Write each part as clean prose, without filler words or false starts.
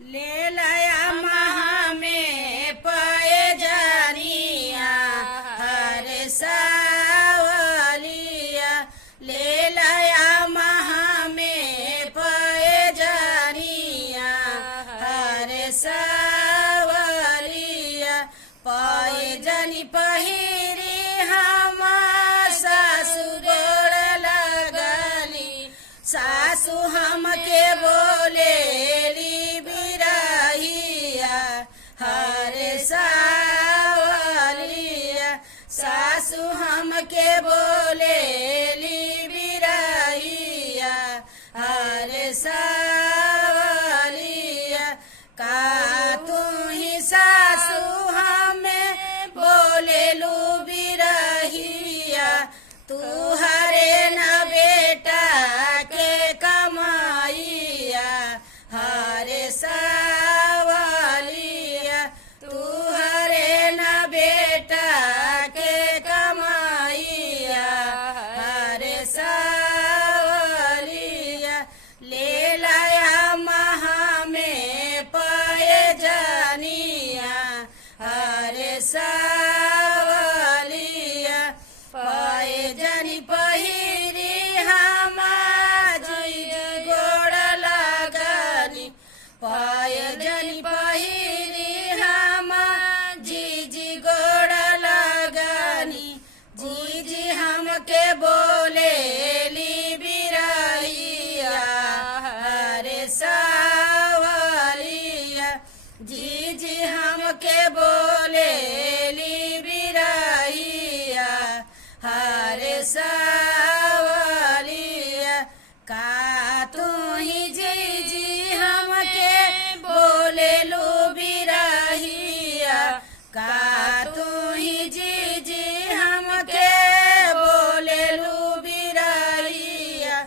ले लया महा में पए जानिया हर सावलिया। ले लया महा में पए जानिया हर सावलिया। पए जनी पहिरी हम सासु गोड़ लगली। सासु हमके बोलेली बिरहिया हर सावलिया। सासु हमके बोलेली बिरहिया हर सावलिया। का तू ही सासु हमें बोलेलू बिरहिया। तू हरे न बेटा के कमाइया हरे सावलिया। तू हरे न बेटा के कमाइया हरे सावलिया। ले लया महा में पए जानिया हरे सावलिया। पए जनी पहिरी हम जीज गोड़ लगनी। पए जनी पहिरी हम जीजी गोड़ लगनी। जीजी हमके बोलेली बिरहिया हरे सावलिया। जीजी हमके बोलेली बिरहिया हरे सावलिया। का तू ही जीजी हमके बोलेलू बिरहिया। का तू ही जीजी हमके बोलेलू बिरहिया।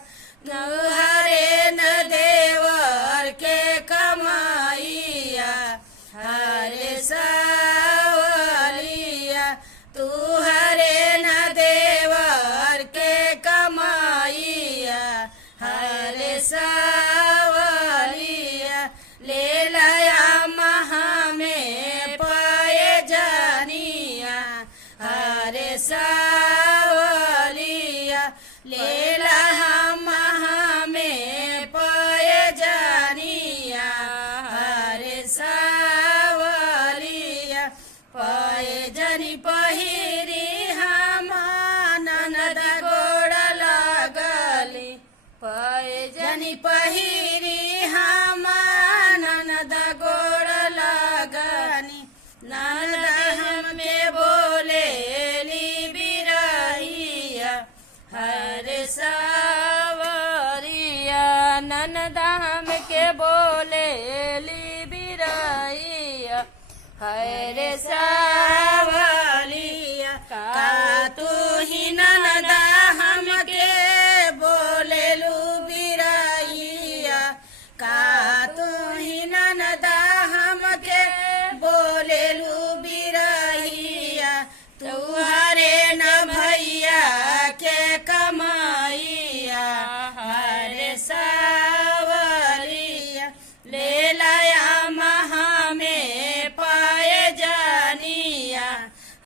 हरे न देवर के कमाइया हरे सावलिया। तू हरे न देवर के कमाइया हरे सावलिया। ले लया महा में पए जानिया हरे सावलिया। ले लया महा में पए जानिया हरे सावलिया। पए जनी पहिरी हम ननद गोड़ लगली। पए जनी पहिरी हम ननद गोड़ लगनी। ननद हमके बोलेली बिरहिया हर सावलिया। ननद